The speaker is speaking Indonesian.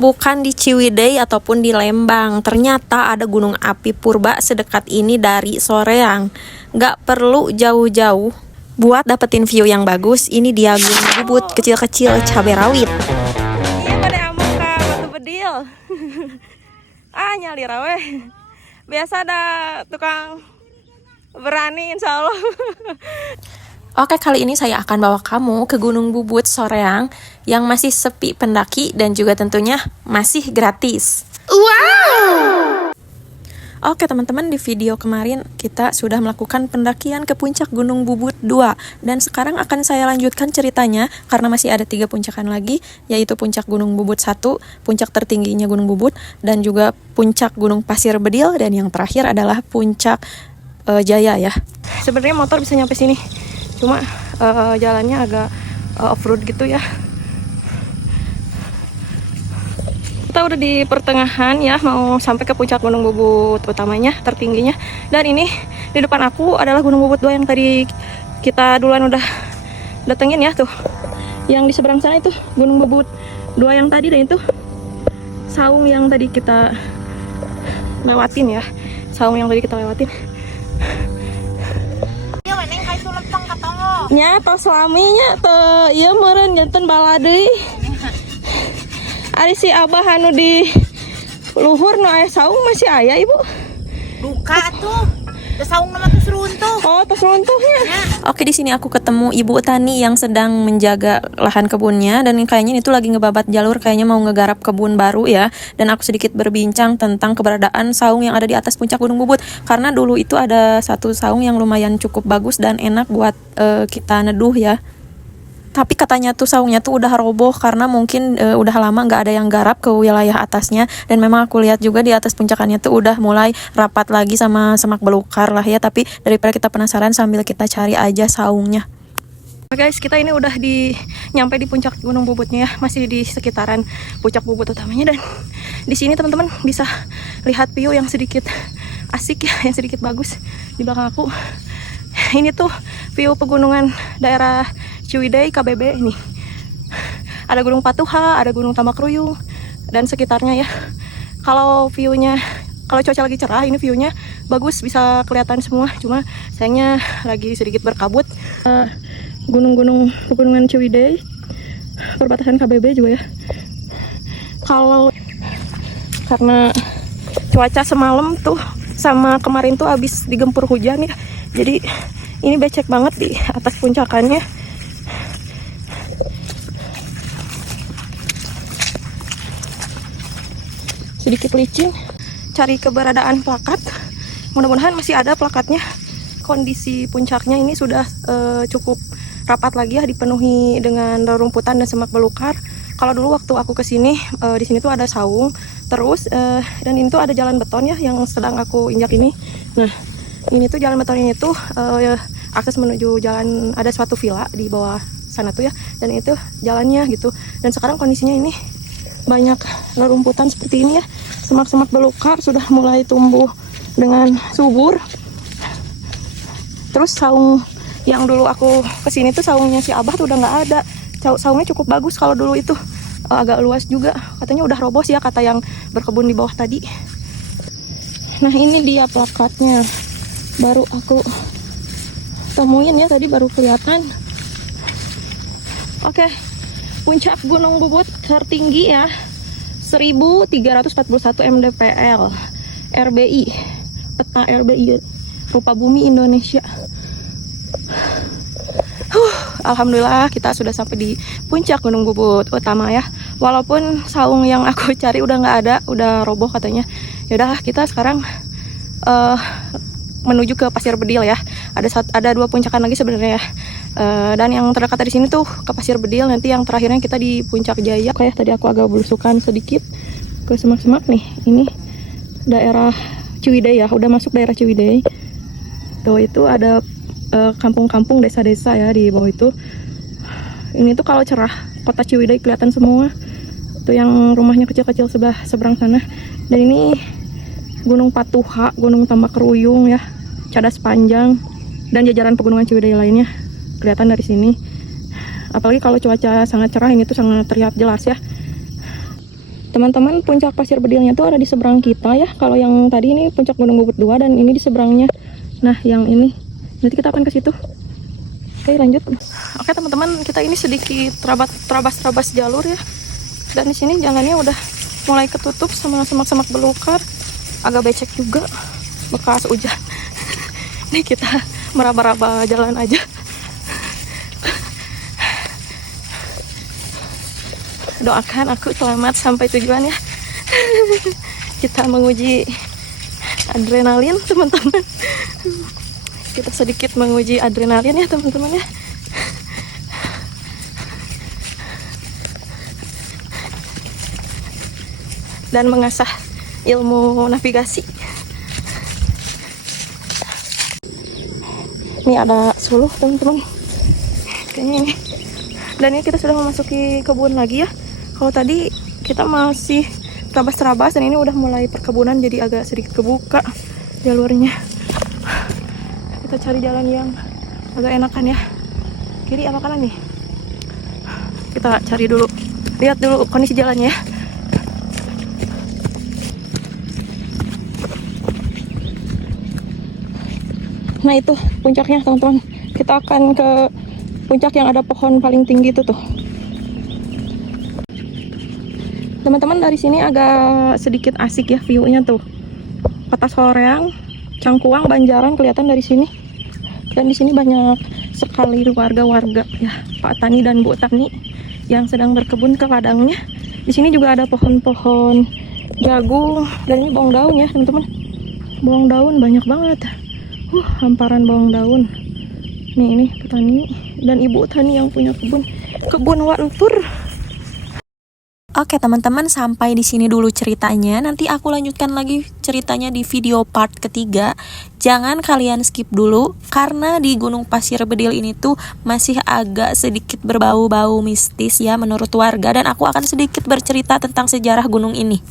Bukan di Ciwidey ataupun di Lembang. Ternyata ada gunung api purba sedekat ini dari Soreang. Gak perlu jauh-jauh buat dapetin view yang bagus. Ini dia Gunung Bubut kecil-kecil cabai rawit. Iya pada amuk ka batu bedil. Nyali rawe. Biasa ada tukang berani insya Allah. Oke, kali ini saya akan bawa kamu ke Gunung Bubut Soreang yang masih sepi pendaki dan juga tentunya masih gratis. Wow! Oke teman-teman, di video kemarin kita sudah melakukan pendakian ke puncak Gunung Bubut 2. Dan sekarang akan saya lanjutkan ceritanya karena masih ada 3 puncakan lagi, yaitu puncak Gunung Bubut 1, puncak tertingginya Gunung Bubut, dan juga puncak Gunung Pasir Bedil, dan yang terakhir adalah puncak Jaya ya. Sebenarnya motor bisa nyampe sini, cuma jalannya agak off-road gitu ya. Kita udah di pertengahan ya, mau sampai ke puncak Gunung Bubut utamanya, tertingginya. Dan ini di depan aku adalah Gunung Bubut 2 yang tadi kita duluan udah datengin ya tuh. Yang di seberang sana itu Gunung Bubut 2 yang tadi, dan itu saung yang tadi kita lewatin ya. Saung yang tadi kita lewatin. Nya tos laminya tuh ieu meureun janten bala deui. Ari si Abah anu di luhur nu aya saung masih aya Ibu? Duka tuh. Teu saung nama teh runtuh. Oh, tos runtuhnya. Ya. Oke, di sini aku ketemu Ibu Tani yang sedang menjaga lahan kebunnya, dan kayaknya itu lagi ngebabat jalur, kayaknya mau ngegarap kebun baru ya. Dan aku sedikit berbincang tentang keberadaan saung yang ada di atas puncak Gunung Bubut, karena dulu itu ada satu saung yang lumayan cukup bagus dan enak buat kita neduh ya. Tapi katanya tuh saungnya tuh udah roboh karena mungkin udah lama nggak ada yang garap ke wilayah atasnya. Dan memang aku lihat juga di atas puncakannya tuh udah mulai rapat lagi sama semak belukar lah ya. Tapi daripada kita penasaran, sambil kita cari aja saungnya. Guys, kita ini udah nyampe di puncak Gunung Bubutnya ya, masih di sekitaran puncak Bubut utamanya. Dan di sini teman-teman bisa lihat view yang sedikit asik ya, yang sedikit bagus di belakang aku. Ini tuh view pegunungan daerah Ciwidey KBB ini. Ada Gunung Patuha, ada Gunung Tambak Ruyung dan sekitarnya ya. Kalau view-nya, kalau cuaca lagi cerah, ini view-nya bagus, bisa kelihatan semua. Cuma sayangnya lagi sedikit berkabut. Gunung-gunung pegunungan Ciwidey, perbatasan KBB juga ya. Kalau karena cuaca semalam tuh sama kemarin tuh abis digempur hujan ya, jadi ini becek banget di atas puncakannya. Sedikit licin. Cari keberadaan plakat, mudah-mudahan masih ada plakatnya. Kondisi puncaknya ini sudah cukup rapat lagi ya, dipenuhi dengan rerumputan dan semak belukar. Kalau dulu waktu aku kesini, di sini tuh ada saung terus, dan ini tuh ada jalan beton ya yang sedang aku injak ini. Nah, ini tuh jalan beton ini tuh akses menuju jalan, ada suatu villa di bawah sana tuh ya, dan itu jalannya gitu. Dan sekarang kondisinya ini banyak rerumputan seperti ini ya, semak-semak belukar sudah mulai tumbuh dengan subur. Terus saung yang dulu aku kesini tuh saungnya si Abah tuh udah nggak ada. Saungnya cukup bagus kalau dulu itu, agak luas juga, katanya udah roboh ya kata yang berkebun di bawah tadi. Nah, ini dia plakatnya, baru aku temuin ya, tadi baru kelihatan. Oke, puncak Gunung Bubut tertinggi ya, 1341 mdpl, RBI, peta RBI, rupa bumi Indonesia. Alhamdulillah kita sudah sampai di puncak Gunung Bubut utama ya. Walaupun saung yang aku cari udah nggak ada, udah roboh katanya. Yaudah, kita sekarang menuju ke Pasir Bedil ya. Ada 2 puncakan lagi sebenarnya ya. Dan yang terdekat dari sini tuh ke Pasir Bedil. Nanti yang terakhirnya kita di Puncak Jaya. Kayak tadi aku agak belusukan sedikit ke semak-semak nih. Ini daerah Ciwidey ya. Udah masuk daerah Ciwidey. Tuh itu ada kampung-kampung, desa-desa ya di bawah itu. Ini tuh kalau cerah kota Ciwidey kelihatan semua. Tuh yang rumahnya kecil-kecil seberang sana. Dan ini Gunung Patuha, Gunung Tambak Ruyung ya, Cadas Panjang, dan jajaran pegunungan Ciwidey lainnya kelihatan dari sini. Apalagi kalau cuaca sangat cerah, ini tuh sangat terlihat jelas ya. Teman-teman, puncak Pasir Bedilnya tuh ada di seberang kita ya. Kalau yang tadi ini puncak Gunung Bubut 2 dan ini di seberangnya. Nah, yang ini. Nanti kita akan ke situ. Oke, lanjut. Oke, teman-teman, kita ini sedikit terabas jalur ya. Dan di sini jalannya udah mulai ketutup sama semak-semak belukar. Agak becek juga, bekas hujan. Nih kita meraba-raba jalan aja. Doakan aku selamat sampai tujuan ya. Kita menguji adrenalin, teman-teman. Kita sedikit menguji adrenalin ya, teman-teman ya. Dan mengasah ilmu navigasi. Ini ada suluh, teman-teman. Kayaknya ini. Dan ini kita sudah memasuki kebun lagi ya. Kalau tadi kita masih terabas-terabas dan ini udah mulai perkebunan, jadi agak sedikit kebuka jalurnya. Kita cari jalan yang agak enakan ya. Kiri apa kanan nih? Kita cari dulu. Lihat dulu kondisi jalannya ya. Nah itu puncaknya, teman-teman. Kita akan ke puncak yang ada pohon paling tinggi itu tuh. Teman-teman, dari sini agak sedikit asik ya view-nya tuh. Patas Horeang, Cangkuang, Banjaran kelihatan dari sini. Dan di sini banyak sekali warga-warga ya, Pak Tani dan Bu Tani yang sedang berkebun ke ladangnya. Di sini juga ada pohon-pohon jagung dan ini bawang daun ya, teman-teman. Bawang daun banyak banget. Hamparan bawang daun. Nih ini petani dan Ibu Tani yang punya kebun wantur. Oke teman-teman, sampai di sini dulu ceritanya. Nanti aku lanjutkan lagi ceritanya di video part ketiga. Jangan kalian skip dulu, karena di Gunung Pasir Bedil ini tuh masih agak sedikit berbau-bau mistis ya menurut warga. Dan aku akan sedikit bercerita tentang sejarah gunung ini.